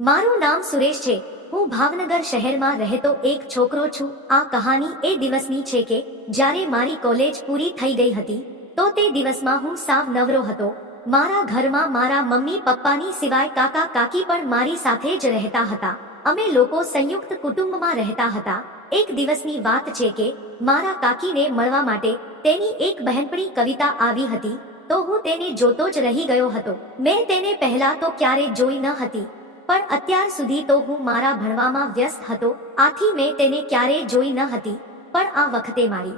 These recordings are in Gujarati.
મારું નામ સુરેશ છે। હું ભાવનગર શહેરમાં રહેતો એક છોકરો છું। આ કહાની એ દિવસની છે કે જ્યારે મારી કોલેજ પૂરી થઈ ગઈ હતી તો તે દિવસમાં હું સાવ નવરો હતો। મારા ઘરમાં મારા મમ્મી પપ્પાની સિવાય કાકા કાકી પણ મારી સાથે જ રહેતા હતા। અમે લોકો સંયુક્ત કુટુંબમાં રહેતા હતા। એક દિવસની વાત છે કે મારા કાકીને મળવા માટે તેની એક બહેનપણી કવિતા આવી હતી તો હું તેને જોતો જ રહી ગયો હતો। મેં તેને પહેલા તો ક્યારે જોઈ ન હતી પણ અત્યાર સુધી તો હું મારા ભણવામાં વ્યસ્ત હતો, આથી મેં તેને ક્યારેય જોઈ ન હતી। પણ આ વખતે મારી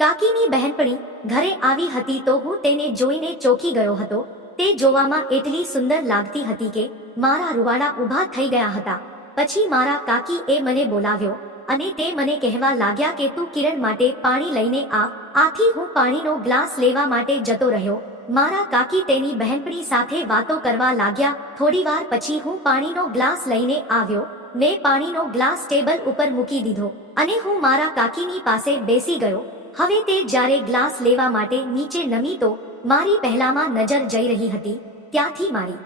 કાકીની બહેનપણી ઘરે આવી હતી તો હું તેને જોઈને ચોંકી ગયો હતો। તે જોવામાં એટલી સુંદર લાગતી હતી કે મારા રૂવાડા ઊભા થઈ ગયા હતા। પછી મારા કાકીએ મને બોલાવ્યો અને તે મને કહેવા લાગ્યા કે તું કિરણ માટે પાણી લઈને આવ। આથી હું પાણીનો ગ્લાસ લેવા માટે જતો રહ્યો। મારા કાકી તેની બહેનપણી સાથે વાતો કરવા લાગ્યા। થોડીવાર પછી હું પાણીનો ગ્લાસ લઈને આવ્યો। મેં પાણીનો ગ્લાસ ટેબલ ઉપર મૂકી દીધો અને હું મારા કાકીની પાસે બેસી ગયો। હવે તે જ્યારે ગ્લાસ લેવા માટે નીચે નમી તો મારી પહેલામાં નજર જઈ રહી હતી, ત્યાંથી મારી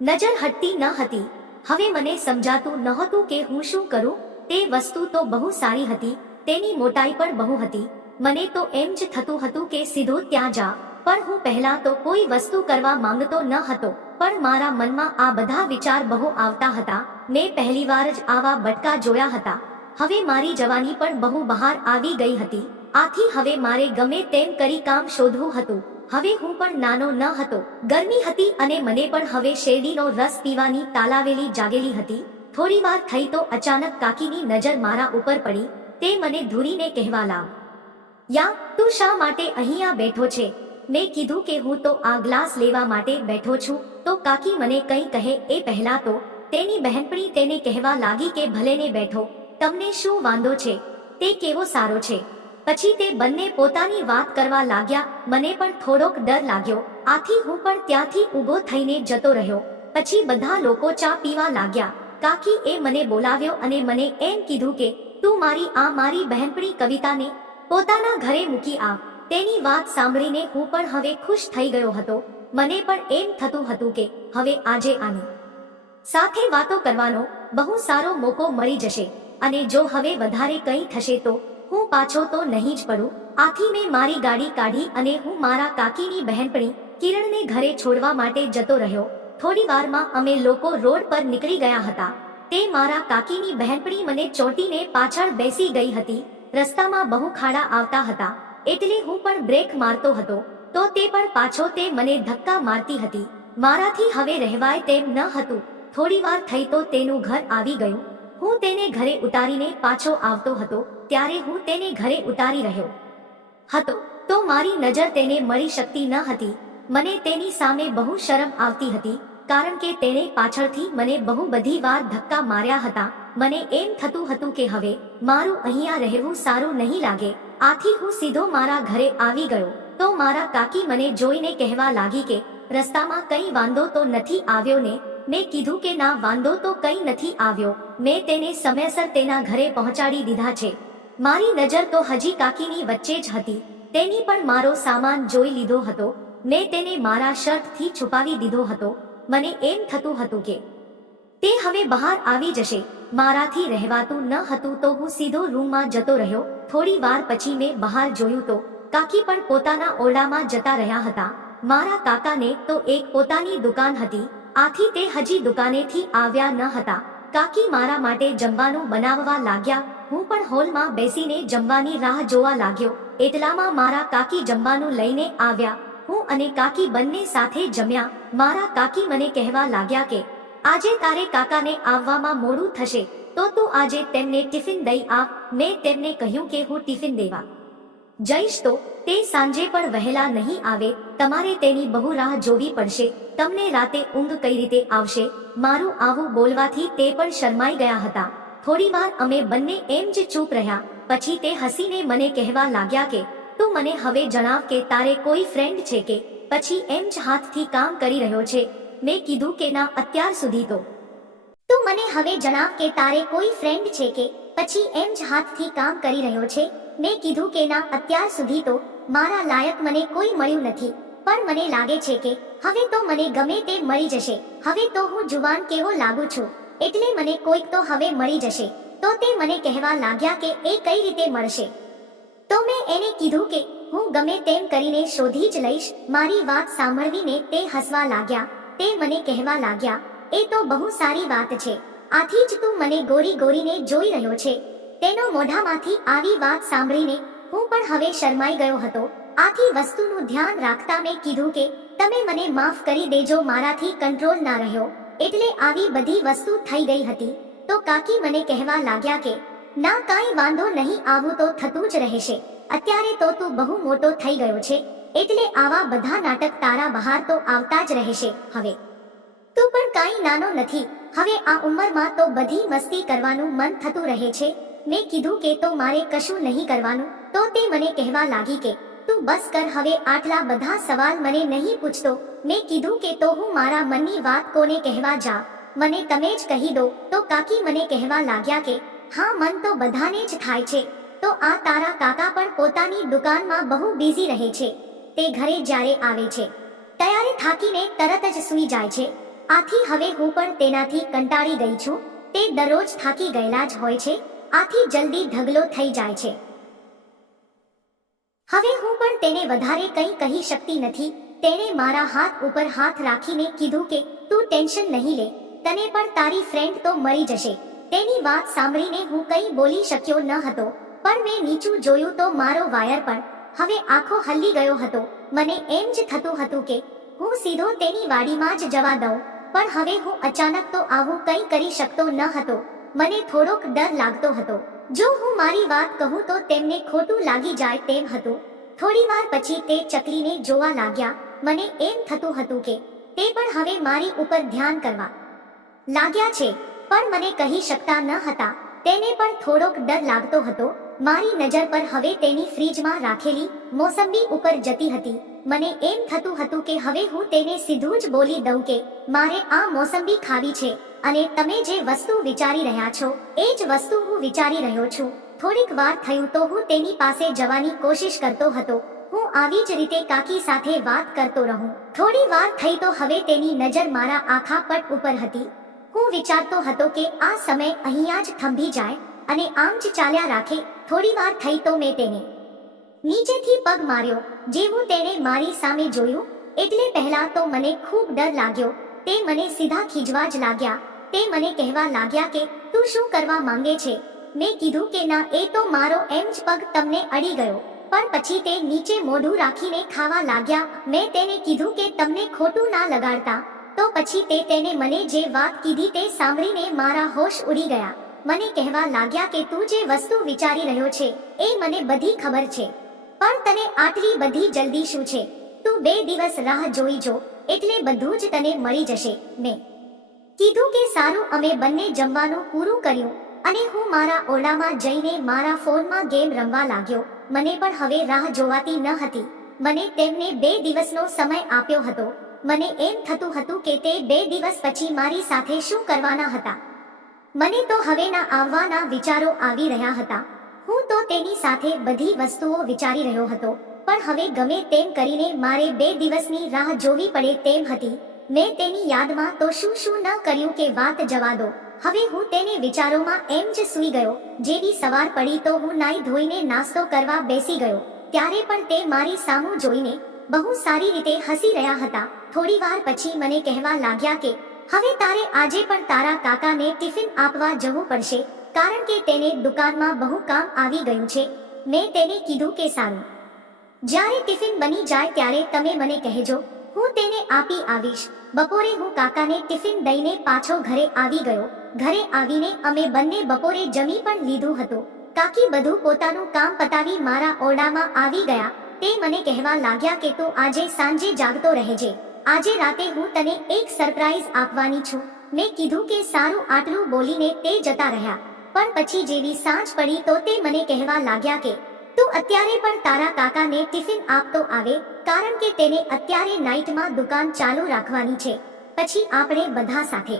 નજર હટતી ન હતી। હવે મને સમજાતું નહોતું કે હું શું કરું। તે વસ્તુ તો બહુ સારી હતી, તેની મોટાઈ પણ બહુ હતી। મને તો એમ જ થતું હતું કે સીધો ત્યાં જા, પણ હું પહેલા તો કોઈ વસ્તુ કરવા માંગતો ન હતો પણ મારા મનમાં આ બધા વિચાર બહુ આવતા હતા। મેં પહેલીવાર જ આવા બટકા જોયા હતા। હવે મારી જવાની પણ બહુ બહાર આવી ગઈ હતી, આથી હવે મારે ગમે તેમ કરી કામ શોધવું હતું। હવે હું પણ નાનો ન હતો, ગરમી હતી અને મને પણ હવે શેરડીનો રસ પીવાની તાલાવેલી જાગેલી હતી। થોડીવાર થઈ તો અચાનક કાકીની નજર મારા ઉપર પડી। તે મને ધૂરીને કહેવા લાગ યા તું શા માટે અહીંયા બેઠો છે? મેં કીધું કે હું તો આ ગ્લાસ લેવા માટે બેઠો છું। તો કાકી મને કંઈ કહે એ પહેલા તો તેની બહેનપણી તેને કહેવા લાગી કે ભલે ને બેઠો, તમને શું વાંધો છે? તે કેવો સારો છે। પછી તે બંને પોતાની વાત કરવા લાગ્યા। મને પણ થોડોક ડર લાગ્યો, આથી હું પણ ત્યાંથી ઊભો થઈને જતો રહ્યો। પછી બધા લોકો ચા પીવા લાગ્યા। કાકીએ મને બોલાવ્યો અને મને એમ કીધું કે તું મારી બહેનપણી કવિતાને પોતાના ઘરે મૂકી આવ। તેની વાત સાંભળીને હું પણ હવે ખુશ થઈ ગયો હતો। મને પણ એમ થતું હતું કે હવે આજે આની સાથે વાતો કરવાનો બહુ સારો મોકો મળી જશે અને જો હવે વધારે કંઈ થશે તો હું પાછો તો નહીં જ પડું। આથી મેં મારી ગાડી કાઢી અને હું મારા કાકીની બહેનપણી કિરણને ઘરે છોડવા માટે જતો રહ્યો। થોડી વારમાં અમે લોકો રોડ પર નીકળી ગયા હતા। તે મારા કાકીની બહેનપણી મને ચોંટીને પાછળ બેસી ગઈ હતી। રસ્તામાં બહુ ખાડા આવતા હતા એટલે હું પણ બ્રેક મારતો હતો તો તે પણ પાછો તે મને ધક્કા મારતી હતી। મારાથી હવે રહેવાય તેમ ન હતું। થોડીવાર થઈ તો તેનું ઘર આવી ગયું। હું તેને ઘરે ઉતારીને પાછો આવતો હતો ત્યારે હું તેને ઘરે ઉતારી રહ્યો હતો તો મારી નજર તેને મળી શકતી ન હતી। મને તેની સામે બહુ શરમ આવતી હતી કારણ કે તેણે પાછળથી મને બહુ બધી વાર ધક્કા માર્યા હતા। મને એમ થતું હતું કે હવે મારું અહીંયા રહેવું સારું નહીં લાગે, આથી હું સીધો મારા ઘરે આવી ગયો તો મારા કાકી મને જોઈને કહેવા લાગી કે રસ્તામાં કંઈ વાંધો તો નથી આવ્યો ને? મેં કીધું કે ના, વાંધો તો કંઈ નથી આવ્યો। મેં તેને સમયસર તેના ઘરે પહોંચાડી દીધા છે। મારી નજર તો હજી કાકીની વચ્ચે જ હતી। તેની પણ મારો સામાન જોઈ લીધો હતો। મેં તેને મારા શર્ટથી છુપાવી દીધો હતો। મને એમ થતું હતું કે તે હવે બહાર આવી જશે। મારાથી રહેવાતું ન હતું તો હું સીધો રૂમમાં જતો રહ્યો। થોડી વાર પછી મેં બહાર જોયું તો કાકી પણ પોતાના ઓરડામાં જતા રહ્યા હતા। મારા કાકાને તો એક પોતાની દુકાન હતી, આથી તે હજી દુકાનેથી આવ્યા ન હતા। કાકી મારા માટે જમવાનું બનાવવા લાગ્યા। હું પણ હોલમાં બેસીને જમવાની રાહ જોવા લાગ્યો। એટલામાં મારા કાકી જમવાનું લઈને આવ્યા। હું અને કાકી બંને સાથે જમ્યા। મારા કાકી મને કહેવા લાગ્યા કે આજે તારે કાકાને આવવામાં મોડું થશે તો તું આજે તેમને ટિફિન દઈ આવ। મેં તેમને કહ્યું કે હું ટિફિન દેવા જઈશ તો તે સાંજે પણ વહેલા નહીં આવે, તમારે તેની બહુ રાહ જોવી પડશે। તમને રાતે ઊંઘ કઈ રીતે આવશે? મારું આવું બોલવાથી તે પણ શરમાઈ ગયા હતા। થોડીવાર અમે બંને એમ જ ચૂપ રહ્યા। પછી તે હસીને મને કહેવા લાગ્યા કે તું મને હવે જણાવ કે તારે કોઈ ફ્રેન્ડ છે કે પછી એમ જ હાથથી કામ કરી રહ્યો છે? મેં કીધું કે ના, અત્યાર સુધી તો તું મને હવે જણાવ કે તારે કોઈ ફ્રેન્ડ છે કે પછી એમ જ હાથથી કામ કરી રહ્યો છે? મેં કીધું કે ના, અત્યાર સુધી તો મારા લાયક મને કોઈ મળ્યું નથી। પણ મને લાગે છે કે હવે તો મને ગમે તે મળી જશે. હવે તો હું જુવાન કેવો લાગુ છું, એટલે મને કોઈક તો હવે મળી જશે. તો તે મને કહેવા લાગ્યા કે એ કઈ રીતે મળશે. તો મેં એને કીધું કે હું ગમે તેમ કરીને શોધી જ લઈશ. મારી વાત સાંભળવીને તે હસવા લાગ્યા. તે મને કહેવા લાગ્યા, એ તો બહુ સારી વાત છે. આથી જ તું મને ગોરી ગોરીને જોઈ રહ્યો છે. તેનો મોઢામાંથી આવી વાત સાંભળીને હું પણ હવે શરમાઈ ગયો હતો. આથી વસ્તુનું ધ્યાન રાખતા મેં કીધું કે તમે મને માફ કરી દેજો, મારાથી કંટ્રોલ ના રહ્યો એટલે આવી બધી વસ્તુ થઈ ગઈ હતી. તો કાકી મને કહેવા લાગ્યા કે ના, કાંઈ વાંધો નહીં, આવું તો થતું જ રહેશે. અત્યારે તો તું બહુ મોટો થઈ ગયો છે, એટલે આવા બધા નાટક તારા બહાર તો આવતા જ રહેશે. હવે તું પણ કાંઈ નાનો નથી. હવે આ ઉંમરમાં તો બધી મસ્તી કરવાનું મન થતું રહે છે. મેં કીધું કે તો મારે કશું નહીં કરવાનું. તો તે મને કહેવા લાગી કે તું બસ કર, હવે આટલા બધા સવાલ મને નહીં પૂછતો. મેં કીધું કે તો હું મારા મનની વાત કોને કહેવા જા, મને તમે જ કહી દો. તો કાકી મને કહેવા લાગ્યા કે હા, મન તો બધાને જ થાય છે. તો આ તારા કાકા પણ પોતાની દુકાનમાં બહુ બિઝી રહે છે. તે ઘરે જ્યારે આવે છે ત્યારે થાકીને તરત જ સૂઈ જાય છે. આથી હવે હું પણ તેનાથી કંટાળી ગઈ છું. તે દરરોજ થાકી ગયેલા જ હોય છે, આથી જલ્દી ઢગલો થઈ જાય છે. હવે હું પણ તેને વધારે કંઈ કહી શકતી નથી. તેણે મારા હાથ ઉપર હાથ રાખીને કીધું કે તું ટેન્શન નહીં લે, તને પણ તારી ફ્રેન્ડ તો મળી જશે. તેની વાત સાંભળીને હું કંઈ બોલી શક્યો ન હતો, પણ મેં નીચું જોયું તો મારો વાયર પણ હવે આખો હલી ગયો હતો. મને એમ જ થતું હતું કે હું સીધો તેની વાડીમાં જ જવા દઉં, પણ હવે હું અચાનક તો આવું કંઈ કરી શકતો ન હતો. મને થોડોક ડર લાગતો હતો. જો હું મારી વાત કહું તો તેમને ખોટું લાગી જાય તેમ હતું. થોડી વાર પછી તે ચકલીને જોવા લાગ્યા. મને એમ થતું હતું કે તે પણ હવે મારી ઉપર ધ્યાન કરવા લાગ્યા છે, પણ મને કહી શકતા ન હતા. તેને પણ થોડોક ડર લાગતો હતો. મારી નજર પર હવે તેની ફ્રીજમાં રાખેલી મોસંબી ઉપર જતી હતી. મને એમ થતું હતું કે હવે હું તેને સીધું જ બોલી દઉં કે મારે આ મોસંબી ખાવી છે, અને તમે જે વસ્તુ વિચારી રહ્યા છો એ જ વસ્તુ હું વિચારી રહ્યો છું. થોડીક વાર થયું તો હું તેની પાસે જવાની કોશિશ કરતો હતો. હું આવી જ રીતે કાકી સાથે વાત કરતો રહું. થોડી વાર થઈ તો હવે તેની નજર મારા આખા પટ ઉપર હતી. હું વિચારતો હતો કે આ સમય અહીંયા જ થંભી જાય અને આમ જ ચાલ્યા રાખે. થોડી વાર થઈ તો મેં તેને નીચેથી પગ માર્યો. જેવું તેણે મારી સામે જોયું એટલે પહેલા તો મને ખૂબ ડર લાગ્યો. તે મને સીધા ખીજવા જ લાગ્યા. તે મને કહેવા લાગ્યા કે તું શું કરવા માંગે છે. મેં કીધું કે ના, એ તો મારો એમ જ પગ તમને અડી ગયો. પણ પછી તે નીચે મોઢું રાખીને ખાવા લાગ્યા. મેં તેને કીધું કે તમને ખોટું ના લગાડતા. તો પછી તેને મને જે વાત કીધી તે સાંભળીને મારા હોશ ઉડી ગયા. મને કહેવા લાગ્યા કે તું જે વસ્તુ વિચારી રહ્યો છે એ મને બધી ખબર છે, પણ તને આટલી બધી જલ્દી શું છે. તું 2 દિવસ રાહ જોઈ જો, એટલે બધું જ તને મળી જશે. મેં કીધું કે સારું. અમે બંને જમવાનું પૂરું કર્યું અને હું મારા ઓરડામાં જઈને મારા ફોનમાં ગેમ રમવા લાગ્યો. મને પણ હવે રાહ જોવાતી ન હતી. મને તેમને 2 દિવસનો સમય આપ્યો હતો. મને એમ થતું હતું કે તે 2 દિવસ પછી મારી સાથે શું કરવાના હતા. મને તો હવેના આવવાના વિચારો આવી રહ્યા હતા. હું તો તેની સાથે બધી વસ્તુઓ વિચારી રહ્યો હતો, પણ હવે ગમે તેમ કરીને મારે 2 દિવસની રાહ જોવી પડે તેમ હતી. મેં તેની યાદમાં તો શું શું ન કર્યું કે વાત જવા દો. હવે હું તેને વિચારોમાં એમ જ સૂઈ ગયો. જેવી સવાર પડી તો હું નાઈ ધોઈને નાસ્તો કરવા બેસી ગયો. ત્યારે પણ તે મારી સામું જોઈને બહુ સારી રીતે હસી રહ્યા હતા. થોડી વાર પછી મને કહેવા લાગ્યા કે હવે તારે આજે પણ તારા કાકાને ટિફિન આપવા જવું પડશે, કારણ કે તેને દુકાનમાં બહુ કામ આવી ગયું છે. મેં તેને કીધું કે સારું, જ્યારે ટિફિન બની જાય ત્યારે તમે મને કહેજો, હું તેને આપી આવીશ. બપોરે હું કાકાને ટિફિન દઈને પાછો ઘરે આવી ગયો. ઘરે આવીને અમે બંને બપોરે જમી પણ લીધું હતું. કાકી બધું પોતાનું કામ પતાવી મારા ઓરડામાં આવી ગયા. તે મને કહેવા લાગ્યા કે તું આજે સાંજે જાગતો રહેજે. આજે રાતે હું તને એક સરપ્રાઈઝ આપવાની છું. મેં કીધું કે સારું. આટલું બોલીને તે જતા રહ્યા. પણ પછી જેવી સાંજ પડી તો તે મને કહેવા લાગ્યા કે તું અત્યારે પણ તારા કાકાને ટિફિન આપતો આવે, કારણ કે તેને અત્યારે નાઈટમાં દુકાન ચાલુ રાખવાની છે. પછી આપણે બધા સાથે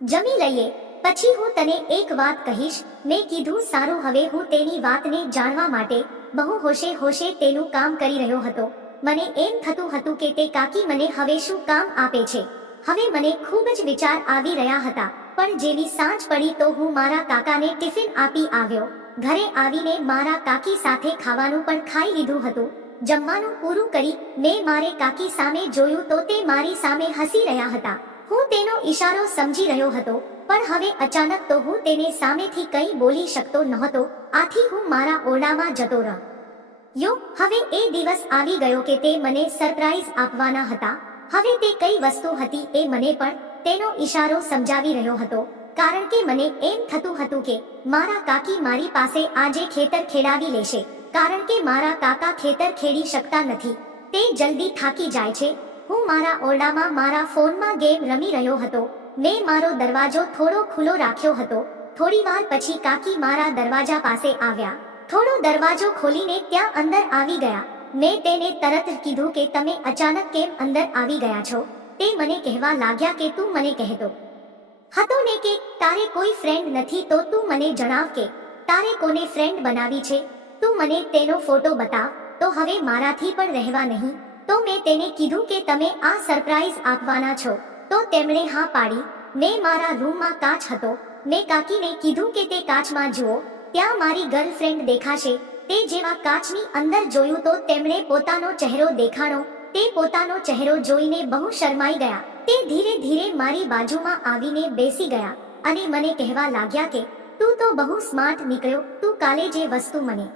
જમી લઈએ. પછી હું તને એક વાત કહીશ. મેં કીધું સારું. હવે હું તેની વાતને જાણવા માટે બહુ હોશે હોશે તેનું કામ કરી રહ્યો હતો. મને એમ થતું હતું કે તે કાકી મને હવે શું કામ આપે છે. હવે મને ખૂબ જ વિચાર આવી રહ્યા હતા. પણ જેવી સાંજ પડી તો હું મારા કાકાને ટિફિન આપી આવ્યો. ઘરે આવીને મારા કાકી સાથે ખાવાનું પણ ખાઈ લીધું હતું. જમવાનું પૂરું કરી મેં મારે કાકી સામે જોયું તો તે મારી સામે હસી રહ્યા હતા. હું તેનો ઈશારો સમજી રહ્યો હતો, પણ હવે અચાનક તો હું તેને સામેથી કંઈ બોલી શકતો નહોતો. આથી હું મારા ઓરડામાં જતો રહ્યો. હવે એ દિવસ આવી ગયો કે તે મને સરપ્રાઈઝ આપવાના હતા. હવે તે કઈ વસ્તુ હતી એ મને પણ તેનો ઈશારો સમજાવી રહ્યો હતો, કારણ કે મને એમ થતું હતું કે મારા કાકી મારી પાસે આજે ખેતર ખેડાવી લેશે, કારણ કે મારા કાકા ખેતર ખેડી શકતા નથી. તે જલ્દી થાકી જાય છે. હું મારા ઓરડામાં મારા ફોનમાં ગેમ રમી રહ્યો હતો. મેં મારો દરવાજો થોડો ખુલ્લો રાખ્યો હતો. થોડીવાર પછી કાકી મારા દરવાજા પાસે આવ્યા. થોડો દરવાજો ખોલીને ત્યાં અંદર આવી ગયા. મેં તેને તરત જ કીધું કે તમે અચાનક કેમ અંદર આવી ગયા છો. તે મને કહેવા લાગ્યા કે તું મને કહેતો હતો ને કે તારે કોઈ ફ્રેન્ડ નથી, તો તું મને જણાવ કે તારે કોને ફ્રેન્ડ બનાવી છે. તું મને તેનો ફોટો બતાવ, તો હવે મારાથી પણ રહેવા નહીં. તો મેં તેને કીધું કે તમે આ સરપ્રાઈઝ આપવાના છો. તો તેમણે હા પાડી. મેં મારા રૂમમાં કાચ હતો. મેં કાકીને કીધું કે તે કાચમાં જુઓ, ત્યાં મારી ગર્લફ્રેન્ડ દેખાશે. તે જેવા કાચની અંદર જોયું તો તેમણે પોતાનો ચહેરો દેખાણો. તે પોતાનો ચહેરો જોઈને બહુ શરમાઈ ગયા. તે ધીરે ધીરે મારી બાજુમાં આવીને બેસી ગયા અને મને કહેવા લાગ્યા કે તું તો બહુ સ્માર્ટ નીકળ્યો. તું કાલે જે વસ્તુ મને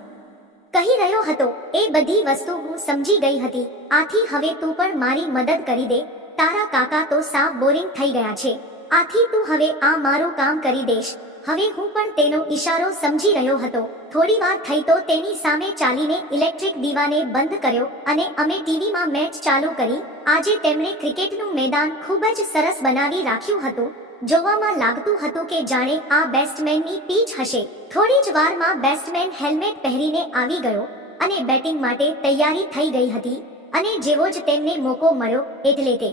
કહી રહ્યો હતો એ બધી વસ્તુ હું સમજી ગઈ હતી. આથી હવે તું પણ મારી મદદ કરી દે. તારા કાકા તો સાવ બોરિંગ થઈ ગયા છે. આથી તું હવે આ મારું કામ કરી દેશ. હવે હું પણ તેનો ઈશારો સમજી રહ્યો હતો. થોડીવાર થઈ તો તેની સામે ચાલીને ઇલેક્ટ્રિક દીવાને બંધ કર્યો અને અમે ટીવીમાં મેચ ચાલુ કરી. આજે તેમણે ક્રિકેટનું મેદાન ખૂબ જ સરસ બનાવી રાખ્યું હતું. જોવામાં લાગતું હતું કે જાણે આ બેટ્સમેનની પીચ હશે. થોડી જ વારમાં બેટ્સમેન હેલ્મેટ પહેરીને આવી ગયો અને બેટિંગ માટે તૈયારી થઈ ગઈ હતી. અને જેવો જ તેમને મોકો મળ્યો એટલે તે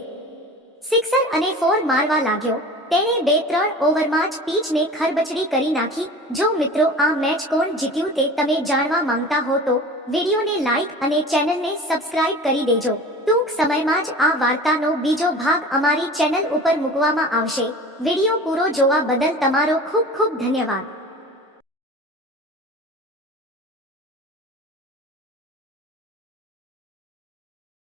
સિક્સર અને 4 મારવા લાગ્યો. તેણે 2-3 ઓવરમાં જ પીચને ખરબચડી કરી નાખી. જો મિત્રો આ મેચ કોણ જીત્યું તે તમે જાણવા માંગતા હો તો વિડીયોને લાઈક અને ચેનલને સબસ્ક્રાઇબ કરી દેજો. ટૂંક સમયમાં જ આ વાર્તાનો બીજો ભાગ અમારી ચેનલ ઉપર મૂકવામાં આવશે. વિડીયો પૂરો જોવા બદલ તમારો ખૂબ ખૂબ ધન્યવાદ.